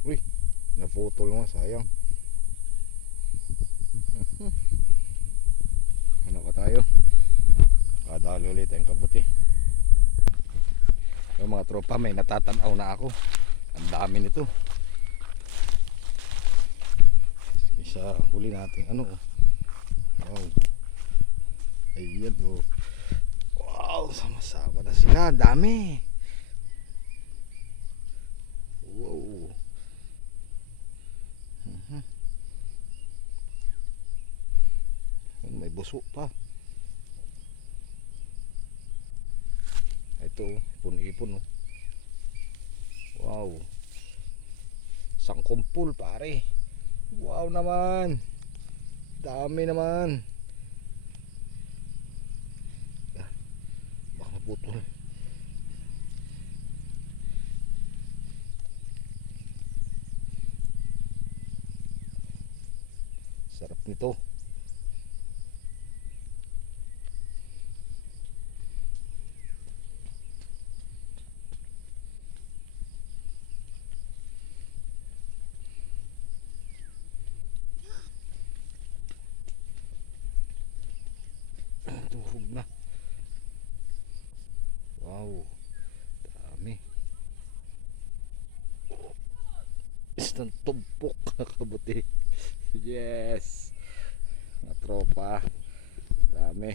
Uy, naputol nga, sayang. Ano pa tayo? Kadali ulit ang kabuti. Yung mga tropa, may natatanaw na ako. Ang dami nito. Isa huli natin. Ano? Wow. Ayan oh. Wow, sama-sama na sila. Dami. Wow. May buso pa. Ito, ipon-ipon oh. Wow. Sangkumpul pare. Wow naman. Dami naman. Baka maputol. Sarap nito. Tuhog na. Wow. Dami. Isang tumpok na kabuti. Yes. Mga tropa. Dami.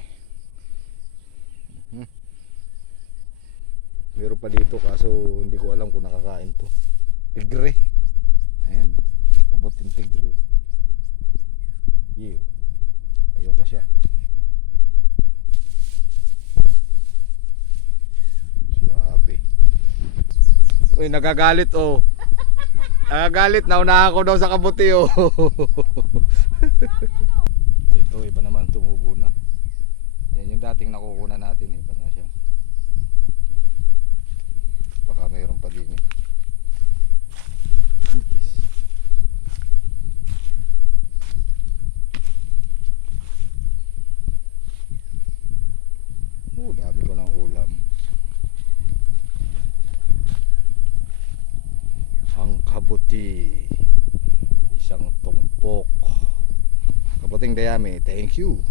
Meron pa dito kaso hindi ko alam kung nakakain to. Tigre. Ayan. Kabuting tigre. Ew. Ayoko siya. Suabe. Uy, nagagalit oh. Nagagalit, naunahan ko daw sa kabuti oh. Ito, iba naman, tumubo na. Yan yung dating nakukuha natin, iba na siya. Baka mayroon pa din eh. Dami ko ng ulam. Ang kabuti. Isang tumpok. Kabuting dayami, thank you.